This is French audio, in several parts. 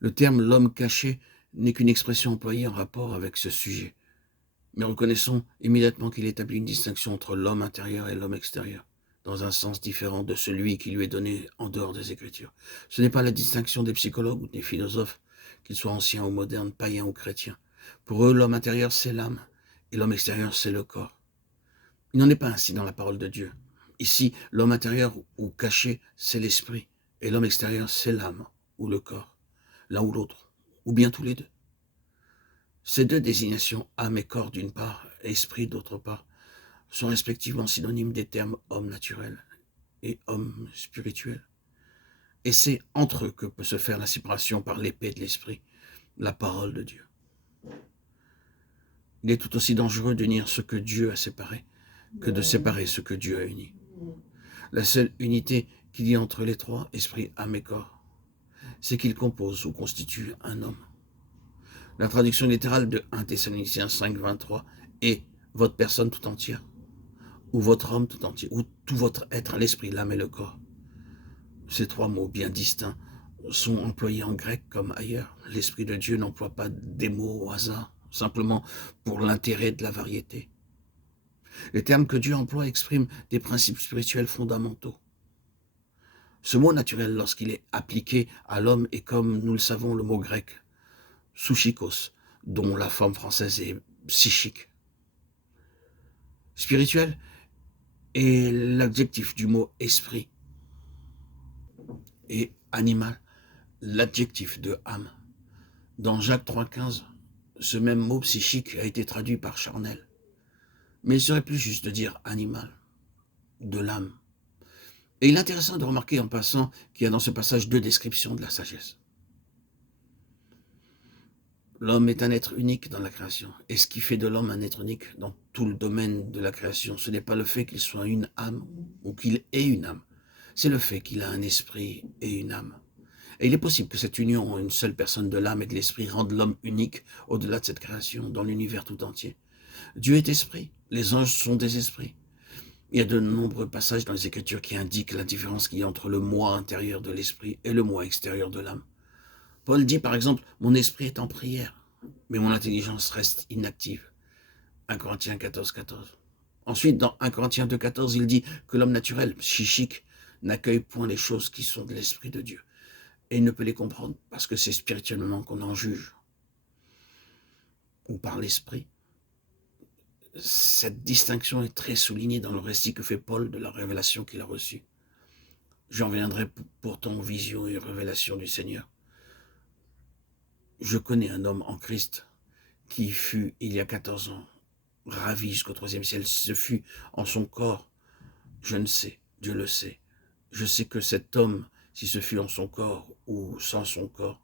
Le terme « l'homme caché » n'est qu'une expression employée en rapport avec ce sujet. Mais reconnaissons immédiatement qu'il établit une distinction entre l'homme intérieur et l'homme extérieur, dans un sens différent de celui qui lui est donné en dehors des Écritures. Ce n'est pas la distinction des psychologues ou des philosophes, qu'ils soient anciens ou modernes, païens ou chrétiens. Pour eux, l'homme intérieur, c'est l'âme, et l'homme extérieur, c'est le corps. Il n'en est pas ainsi dans la parole de Dieu. Ici, l'homme intérieur ou caché, c'est l'esprit, et l'homme extérieur, c'est l'âme ou le corps, l'un ou l'autre, ou bien tous les deux. Ces deux désignations, âme et corps d'une part, et esprit d'autre part, sont respectivement synonymes des termes homme naturel et homme spirituel. Et c'est entre eux que peut se faire la séparation par l'épée de l'esprit, la parole de Dieu. Il est tout aussi dangereux d'unir ce que Dieu a séparé que de séparer ce que Dieu a uni. La seule unité qu'il y a entre les trois, esprit, âme et corps, c'est qu'ils composent ou constituent un homme. La traduction littérale de 1 Thessaloniciens 5, 23 est « votre personne tout entière » ou « votre homme tout entier » ou « tout votre être, l'esprit, l'âme et le corps ». Ces trois mots bien distincts sont employés en grec comme ailleurs. L'Esprit de Dieu n'emploie pas des mots au hasard, simplement pour l'intérêt de la variété. Les termes que Dieu emploie expriment des principes spirituels fondamentaux. Ce mot naturel, lorsqu'il est appliqué à l'homme, est comme nous le savons le mot grec « psychikos », dont la forme française est « psychique ». Spirituel est l'adjectif du mot « esprit » et animal, l'adjectif de âme. Dans Jacques 3,15, ce même mot psychique a été traduit par charnel. Mais il serait plus juste de dire animal, de l'âme. Et il est intéressant de remarquer en passant qu'il y a dans ce passage deux descriptions de la sagesse. L'homme est un être unique dans la création. Et ce qui fait de l'homme un être unique dans tout le domaine de la création, ce n'est pas le fait qu'il soit une âme ou qu'il ait une âme. C'est le fait qu'il a un esprit et une âme. Et il est possible que cette union en une seule personne de l'âme et de l'esprit rende l'homme unique au-delà de cette création, dans l'univers tout entier. Dieu est esprit, les anges sont des esprits. Il y a de nombreux passages dans les Écritures qui indiquent la différence qu'il y a entre le moi intérieur de l'esprit et le moi extérieur de l'âme. Paul dit par exemple « Mon esprit est en prière, mais mon intelligence reste inactive ». 1 Corinthiens 14, 14. Ensuite, dans 1 Corinthiens 2, 14, il dit que l'homme naturel, psychique, n'accueille point les choses qui sont de l'esprit de Dieu. Et il ne peut les comprendre parce que c'est spirituellement qu'on en juge. Ou par l'esprit. Cette distinction est très soulignée dans le récit que fait Paul de la révélation qu'il a reçue. J'en viendrai pourtant aux visions et révélations du Seigneur. Je connais un homme en Christ qui fut, il y a 14 ans, ravi jusqu'au 3e ciel. Ce fut en son corps, je ne sais, Dieu le sait. Je sais que cet homme, si ce fut en son corps ou sans son corps,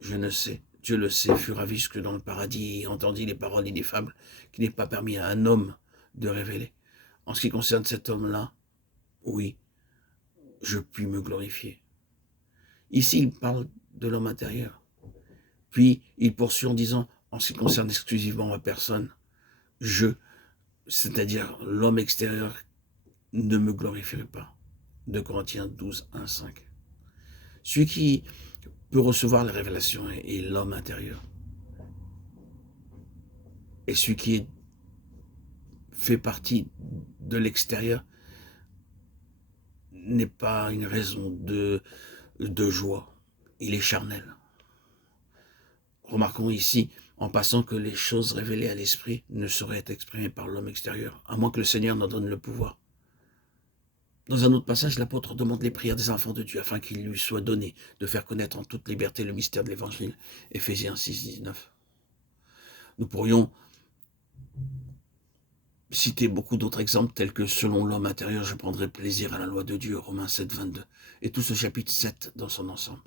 je ne sais, Dieu le sait, fut ravi jusque dans le paradis et entendit les paroles ineffables qui n'est pas permis à un homme de révéler. En ce qui concerne cet homme-là, oui, je puis me glorifier. Ici, il parle de l'homme intérieur. Puis, il poursuit en disant, en ce qui concerne exclusivement ma personne, je, c'est-à-dire l'homme extérieur, ne me glorifierai pas. 2 Corinthiens 12, 1, 5. Celui qui peut recevoir la révélation est l'homme intérieur. Et celui qui fait partie de l'extérieur n'est pas une raison de joie. Il est charnel. Remarquons ici, en passant, que les choses révélées à l'esprit ne sauraient être exprimées par l'homme extérieur, à moins que le Seigneur n'en donne le pouvoir. Dans un autre passage, l'apôtre demande les prières des enfants de Dieu afin qu'il lui soit donné de faire connaître en toute liberté le mystère de l'Évangile. Éphésiens 6, 19. Nous pourrions citer beaucoup d'autres exemples tels que « Selon l'homme intérieur, je prendrai plaisir à la loi de Dieu » Romains 7, 22. Et tout ce chapitre 7 dans son ensemble.